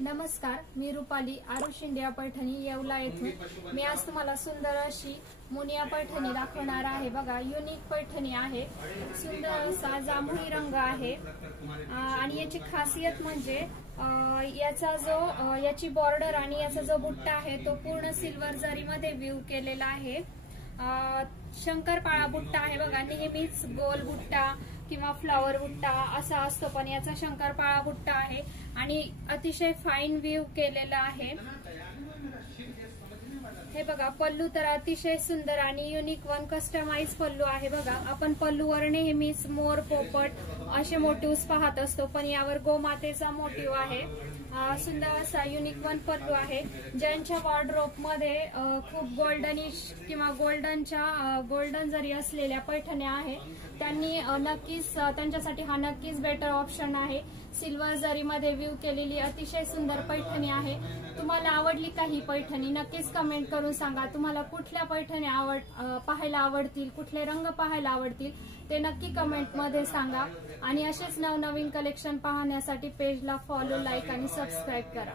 नमस्कार, मी रुपाली आरुष इंडिया पैठणी येवला येथून मी आज तुम्हाला सुंदर अशी मुनिया पैठणी दाखवणार आहे। बघा, युनिक पैठणी आहे। सुंदर असा जांभळी रंग आहे आणि याची खासियत म्हणजे याची बॉर्डर आणि याचा जो बुट्टा आहे तो पूर्ण सिल्वर जरीमध्ये व्ह्यू केलेला आहे। शंकरपाळा बुट्टा आहे बघा, नेहमीच गोल बुट्टा किंवा फ्लावर बुट्टा असा असतो, पण याचा शंकरपाळा बुट्टा आहे आणि अतिशय फाईन व्ह्यू केलेला आहे। हे बघा, पल्लू तर अतिशय सुंदर आणि युनिक वन कस्टमाइज पल्लू आहे। बघा, आपण पल्लूवर नेहमीच मोर, पोपट असे मोटिव्ह पाहत असतो, पण यावर गोमातेचा मोटिव्ह आहे। सुंदर असा युनिक वन पल्लू आहे। ज्यांच्या वॉर्डरोब मध्ये खूप गोल्डनिश किंवा गोल्डन जरी असलेल्या पैठण्या आहेत त्यांनी नक्कीच त्यांच्यासाठी हा नक्कीच बेटर ऑप्शन आहे। सिल्वर जरीमध्ये व्ह्यू केलेली अतिशय सुंदर पैठणी आहे। तुम्हाला आवडली का ही पैठणी? नक्कीच कमेंट करून सांगा। तुम्हाला कुठल्या पैठणी पाहायला आवडतील, कुठले रंग पाहायला आवडतील ते नक्की कमेंट मध्ये सांगा। आणि असेच नवनवीन कलेक्शन पाहण्यासाठी पेजला फॉलो, लाईक आणि सबस्क्राईब करा।